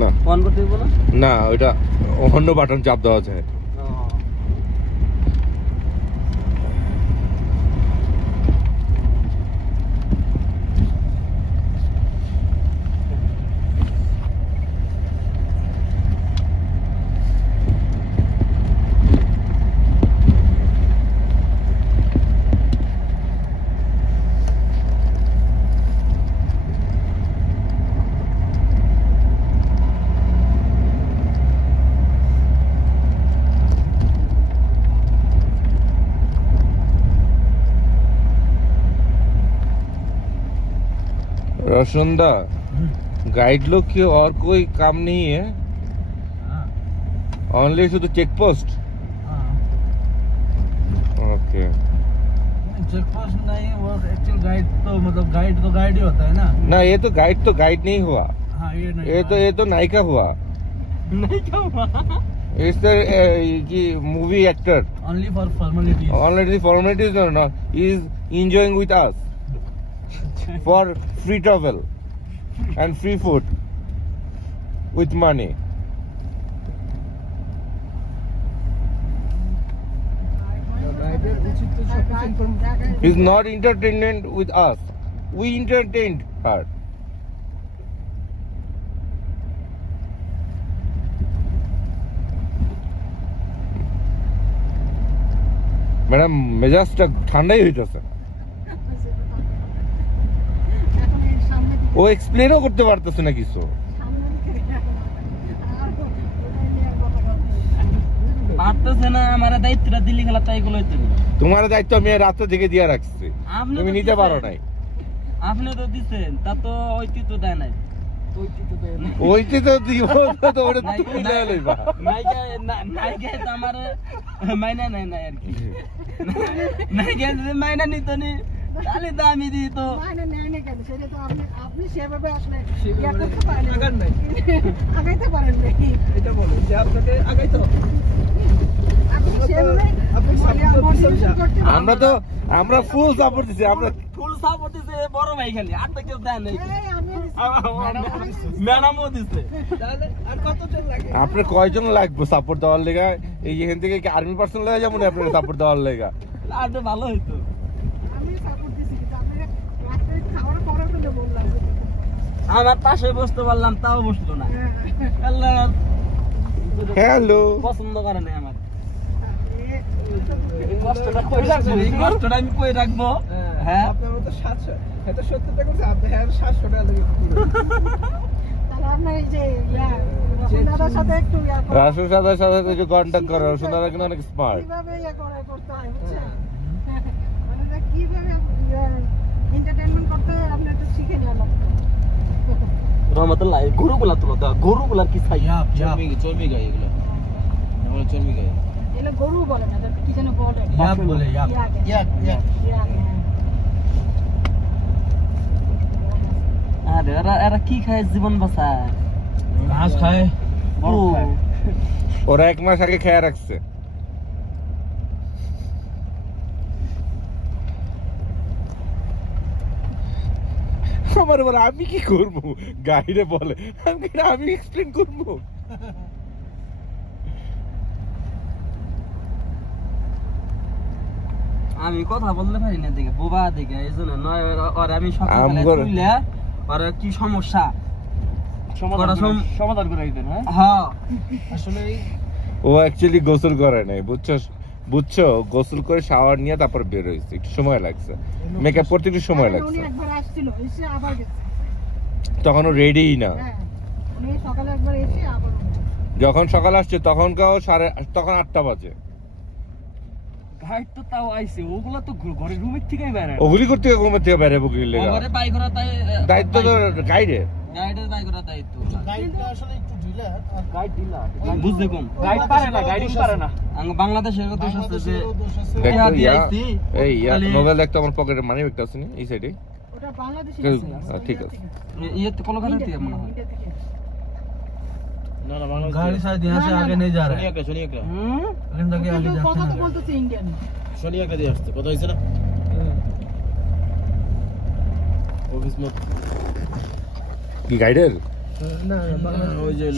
না অন করতে দিব না? না, ওইটা অন্য বাটন চাপ দেওয়া যায়। रोशनदा, गाइड लोग की और कोई काम नहीं है, only to the check post. Okay, check post नहीं, वो एक्चुअल गाइड तो मतलब गाइड ही होता है ना। ना ये तो गाइड नहीं हुआ। हाँ, ये तो नायिका हुआ। नायिका हुआ। इस movie actor. Only for formalities. Only formalities or not? He is enjoying with us for free travel and free food with money. He's not entertainment with us. We entertained her. Madam, মেজাজটা ঠান্ডাই হইতেছে। ও এক্সপ্লেনও করতে পারতেছে না কিছু। পারতেছে না, আমার দায়িত্বটা দিল্লি খেলা তাই গুলো হইতো। তোমার দায়িত্ব আমি রাত্রে থেকে দিয়ে রাখছি, তুমি নিতে পারো নাই। আপনি তো দিছেন, তা তো ওইটি তো দেয় নাই। ওইটি তো দিব তো ওটা তুমি নিয়ে লইবা। নাইকে তো আমার মাইনা নাই না আর কি। নাইকে যদি মাইনা নিত নি তাহলে তো আমি দিত। মাইনা নেয় না কেন? সেটা তো আপনি সেভাবে আসলে ইয়া করতে পারেন না, আগাইতে পারেন না। এটা বলো যে আপনাকে আগাইতে হবে। আপনি সেভাবে মোটিভেশন করতে পারেন। আমরা ফুল সাপোর্ট দিছি, আমরা ফুল সাপোর্ট দিছে বড় ভাই খালি, আর তো কেউ দেয় নাই। আমি ম্যাডামও দিছে। তাহলে আর কতজন লাগে? আপনার কয়জন লাগবে সাপোর্ট দেওয়ার লেগা? এই এখান থেকে কি আর্মি পার্সন লয়ে যাবো না আপনার সাপোর্ট দেওয়ার লেগা? আর তো ভালো হইতো। আমি সাপোর্ট দিছি, কিন্তু আপনি রাতে খাওয়ার পরে বলে বললাম আমার পাশে বসতে পারলাম, তাও বসলো না। আল্লাহ হ্যালো, পছন্দ করে না আমার। কষ্টটা আমি কই রাখবো? হ্যাঁ, আপনার মতো 700 এত 70 টাকা আপনি হ্যাঁ 700 টাকা লাগে। তাহলে আপনার এই যে দাদার সাথে একটু রাসুল সাদার সাথে কিছু কন্ট্যাক্ট করো। সুন্দর কিন্তু অনেক স্মার্ট। কিভাবে করতে হয় বুঝছেন? মানে কিভাবে এন্টারটেইনমেন্ট করতে হয় আপনি একটু শিখে নিলাম। রহমতুল্লাহ, গরুগুলা তুলো দাও। গরুগুলার কি চাই? চর্বি গাই এগুলো, আমরা চর্বি গাই। এগুলো গরু বলে না, কি যেন বলে? ইয়াক বলে, ইয়াক। আরে এরা কি খায় জীবন বাঁচায়? ঘাস খায়। ওরা 1 মাস আগে খেয়ে রাখছে। আমার বলে আমি কি করবো, গাড়িরে বলে আমি এক্সপ্লেন করবো। আমি কথা বলতে পারি না দেখে, বোবা দেখে, এই জন্য নয়। আর আমি সকালে তুইলে আর কি সমস্যা সমাধান করে দিতেন। হ্যাঁ, আসলে ও অ্যাকচুয়ালি গোসল করে নাই, বুঝছো? গোসল করে শাওয়ার নিয়ে তারপর বের হয়েছে, একটু সময় লাগছে, মেকআপ করতে একটু সময় লাগছে। একবার আসছিল, এসে আবার গেছে। তখন ও রেডিই না। উনি সকালে একবার এসে আবার, যখন সকাল আসছে তখন 8টা বাজে। গাইড তো তাও আইছে, ওগুলা তো ঘরের রুমের থেকেই বের হয়। ওগুলি করতে ঘুমের থেকে বেরোবো কি লেগা? ঘরে বাই করা তাই দায়িত্ব তো গাইডের। গাইডের বাই করা দায়িত্ব। গাইডটা আসলে একটু ঢিলা, আর গাইড দিলা বুঝতে কোন গাইড পারে না, গাইডিং পারে না। বাংলাদেশের কথা আছে যে দেখো ইয়া, আইছি এই ইয়া মোবাইল দেখতে আমার পকেটে মানি ব্যাগটা আছে না এই সাইডে। ওটা বাংলাদেশি ঠিক আছে। ইয়েতে কোন কারণে থেকে মনে হয় না না বাংলাদেশ गाड़ी शायद यहाँ से आगे नहीं जा रहा है। सोनिया का लेकिन आगे आगे जाते কথা তো हैं। বলতেছে ইন্ডিয়ান। সোনিয়া কা দিয়ে আসছে, কথা হইছে না? অফিস মত কি গাইডের? না ওই যে